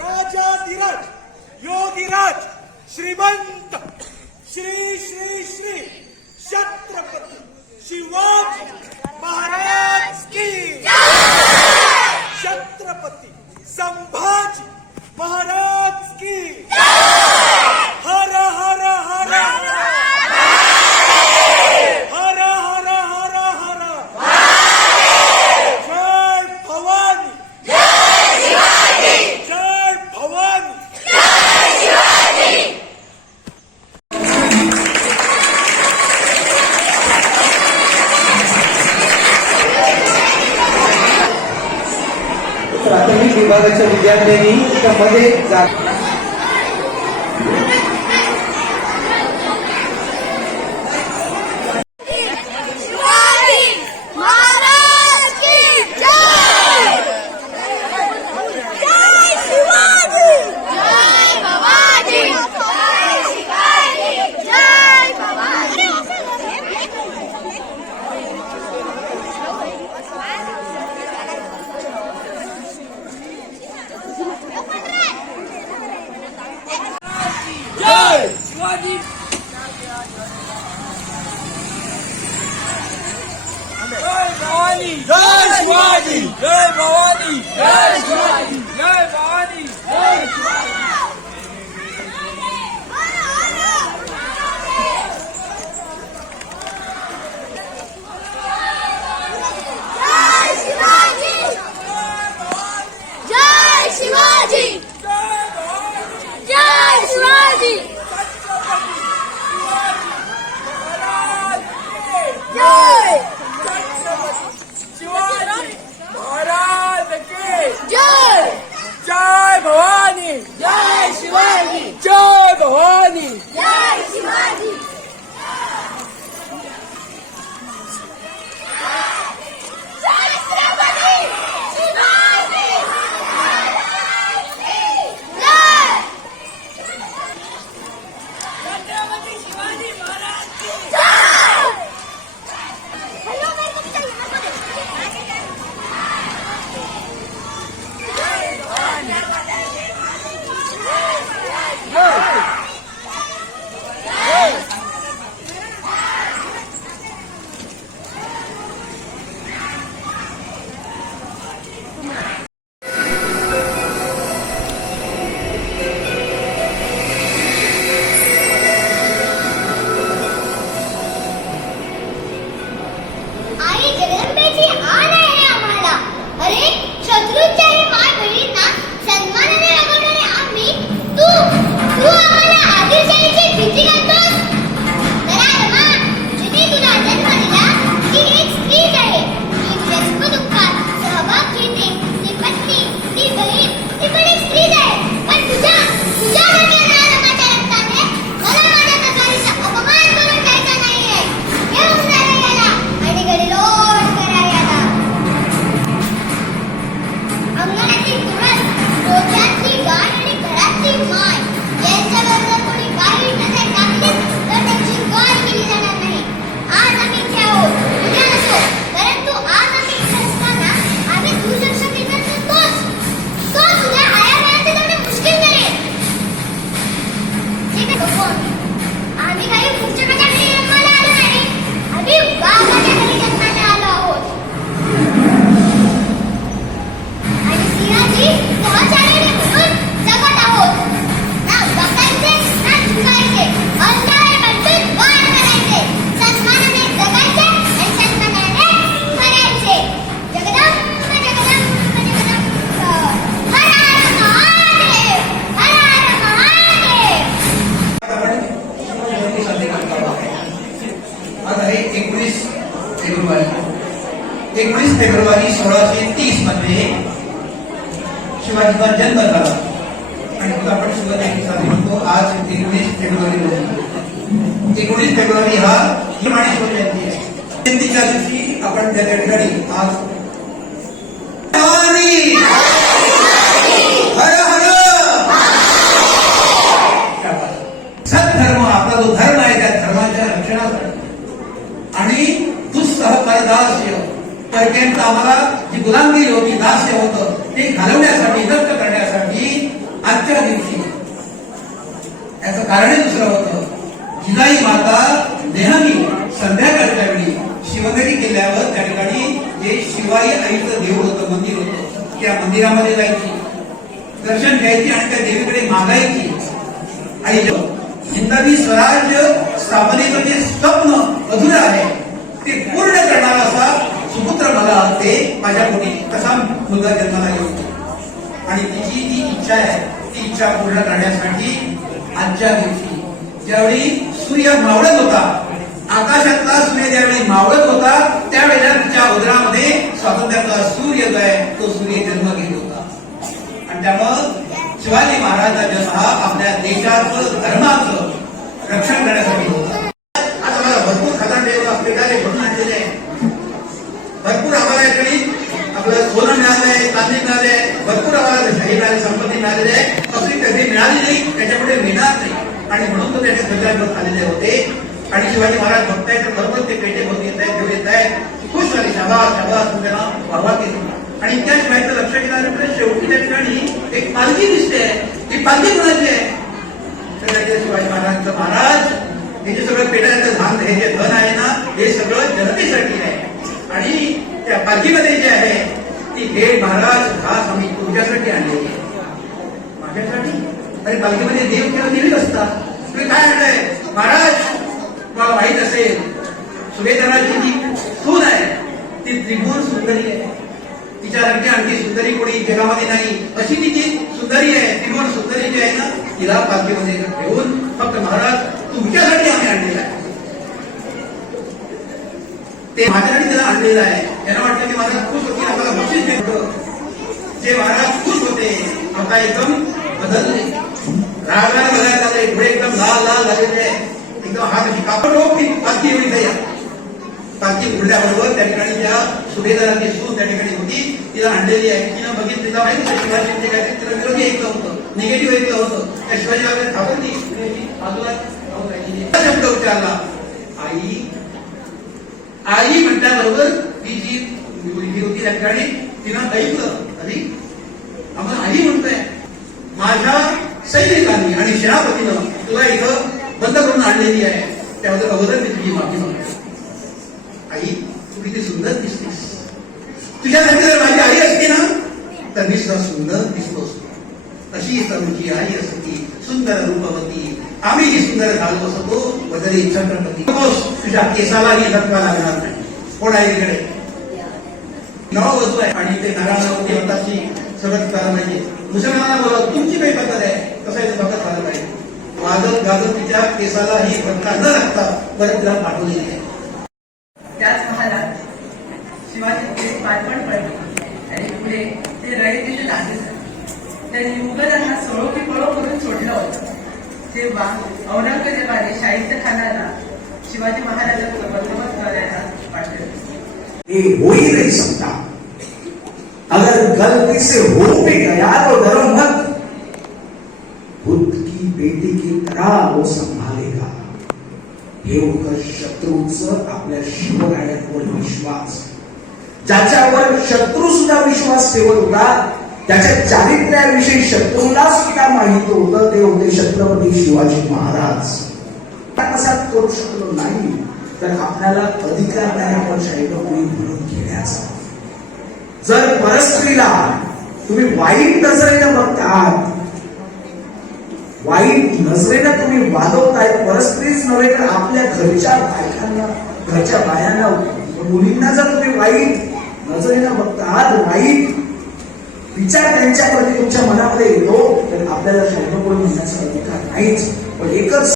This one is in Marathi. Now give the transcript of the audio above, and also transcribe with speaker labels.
Speaker 1: राजाधिराज योगिराज
Speaker 2: श्रीमंत श्री श्री श्री छत्रपती
Speaker 3: शिवाजी महाराज की छत्रपती संभाजी महाराज की विभागाच्या विद्यार्थ्यांनी त्यामध्ये जात Yes! आहे
Speaker 2: एकवीस फेब्रुवारी. एकोणीस फेब्रुवारी सोळाशे तीसमध्ये शिवाजीचा जन्म झाला. आणि मग आपण शिवजयंती साजरी करतो आज एकोणीस फेब्रुवारी एकोणीस फेब्रुवारी हा हिमाणी शिवजयंती आहे. जयंतीच्या दिवशी आपण त्या ठिकाणी आज परक्यांचं आम्हाला जी गुलामगिरी होती दास्य होतं ते घालवण्यासाठी नष्ट करण्यासाठी आजच्या दिवशी. त्याचं कारणही दुसरं होतं. जिजाई माता नेहमी संध्याकाळच्या वेळी शिवनेरी किल्ल्यावर त्या ठिकाणी जे शिवाई आईचं देऊळ होतं मंदिर होतं त्या मंदिरामध्ये जायची. दर्शन घ्यायची आणि त्या देवीकडे मागायची. आणि हिंदवी स्वराज्य स्थापनेचं जे स्वप्न अधुरं आहे ते पूर्ण करणार असा सुपुत्र मला ते माझ्या पोटी कसा मुलगा जन्माला येतो आणि तिची जी इच्छा आहे ती इच्छा पूर्ण करण्यासाठी आजच्या दिवशी ज्यावेळी सूर्य मावळत होता आकाशातला सूर्य ज्यावेळी मावळत होता त्यावेळेला तिच्या उदरामध्ये स्वातंत्र्याचा सूर्य जो आहे तो सूर्य जन्म घेत होता. आणि त्यामुळं शिवाजी महाराजांचा जन्म हा आपल्या देशाचं धर्माचं रक्षण करण्यासाठी होता आज आम्हाला भरपूर खदान देव आपले काय घडून आणलेले आहे भरपूर आम्हाला या ठिकाणी आपलं सोनं मिळालंय चांदी मिळाले भरपूर आम्हाला शाही मिळाली संपत्ती मिळालेली आहे कसली कधी मिळाली नाही त्याच्यापुढे मिळणार नाही आणि म्हणून तो त्याच्या खजान आलेले होते. आणि शिवाजी महाराज बघतायत तर बरोबर ते पेटे बघून येत आहेत घेऊन येत आहेत खुश झाले शाबास शाबास त्यांना वाहवा केली आणि त्याशिवाय तर लक्ष केल्यानंतर शेवटी त्या ठिकाणी एक पालखी दिसते. ती पालखी कोणाची आहे? तर शिवाजी महाराजांचं महाराज. हे जे सगळं पेटाचं धान हे जे धन आहे ना हे सगळं जनतेसाठी आहे. आणि त्या पालखीमध्ये जे आहे ती हे महाराज घास आम्ही तुमच्यासाठी आणलेली आहे. माझ्यासाठी? आणि पालखीमध्ये देव किंवा देवी असतात. तुम्ही काय आणलंय महाराज तुम्हाला माहीत असेल सुभेदाराची जी सून आहे ती त्रिभुवन सुंदरी आहे. तिच्यासारखी आणखी सुंदरी कोणी जगामध्ये नाही. अशी ती जी सुंदरी आहे त्रिभुवन सुंदरी जी आहे ना तिला पालखीमध्ये ठेवून फक्त महाराज तुमच्यासाठी आम्ही आणलेला आहे. ते माझ्यासाठी त्याला आणलेलं आहे. त्यांना वाटलं की महाराज खुश होते आम्हाला बक्षीस देतो जे महाराज खुश होते आता एकदम बदलले रागाने बघायला एकदम लाल लाल झालेले आहे. एकदम हात अशी कापड की पालखी एवढी काही पालखी उडल्याबरोबर त्या ठिकाणी त्या सुभेदाराची सून त्या ठिकाणी होती तिला आणलेली आहे तिनं बघितली तिला माहिती शिवाजी काय तिला विरोधी ऐकलं होतं निगेटिव्ह ऐकलं होतं त्या शिवाजी वगैरे थांबवली बाजूला शब्द उच्चारला आई आई म्हटल्याबरोबर ती जी मुलगी होती त्या ठिकाणी तिनं ऐकलं अरे आपण आई म्हणतोय माझ्या ज्या पतीनं तुला इथं बंद करून आणलेली आहे त्याबद्दल अगोदर मी तुझी माफी मागतो. आई तू किती सुंदर दिसतेस. तुझ्यासाठी जर माझी आई असती ना तर मी सुद्धा सुंदर दिसतोस अशी तरुची आई असती सुंदर रूपवती. आम्ही जी सुंदर झालो असतो वजरी छत्रपती तुझ्या केसालाही धक्का लागणार नाही. कोण आहे तिकडे नाव वस्तू आहे. आणि ते नारायणावरती होताची सगळं झालं पाहिजे म्हणजे. मुसलमानाला बोला तुमची काही पद्धत आहे? कसं झालं पाहिजे. वाजत गाजत तिच्या केसालाही धक्का न लागता परत तिला पाठवलेली आहे.
Speaker 4: त्याच महाराज शिवाजीचे बालपण पडले आणि पुढे ते रयतेचे लागे त्यांनी मुघलांना सळो की पळो करून सोडलं होतं. तेव्हा औरंगजेबाने शाहिस्ते खानाला शिवाजी महाराजांचं बंदोबस्त करायला पाठवले.
Speaker 5: हो ही नहीं सकता अगर गलती से हो भी गया तो डरो मत खुद की बेटी की वो संभालेगा. हे होतं शत्रूचं आपल्या शिवरायांवर विश्वास. ज्याच्यावर शत्रू सुद्धा विश्वास ठेवत होता त्याच्या चारित्र्याविषयी शत्रूला सुद्धा माहीत होतं ते होते छत्रपती शिवाजी महाराज. कसा करू शकलो नाही तर आपल्याला अधिकार नाही कोणी म्हणून घेण्याचा. जर परस्त्रीला तुम्ही वाईट नजरेनं बघतात वाईट नजरेनं तुम्ही वागवताय परस्त्रीच नव्हे तर आपल्या घरच्या बायकांना घरच्या बायांना मुलींना जर तुम्ही वाईट नजरेनं बघतात वाईट विचार त्यांच्यावरती तुमच्या मनामध्ये येतो तर आपल्याला शाहीनोकरी म्हणण्याचा अधिकार नाहीच. पण एकच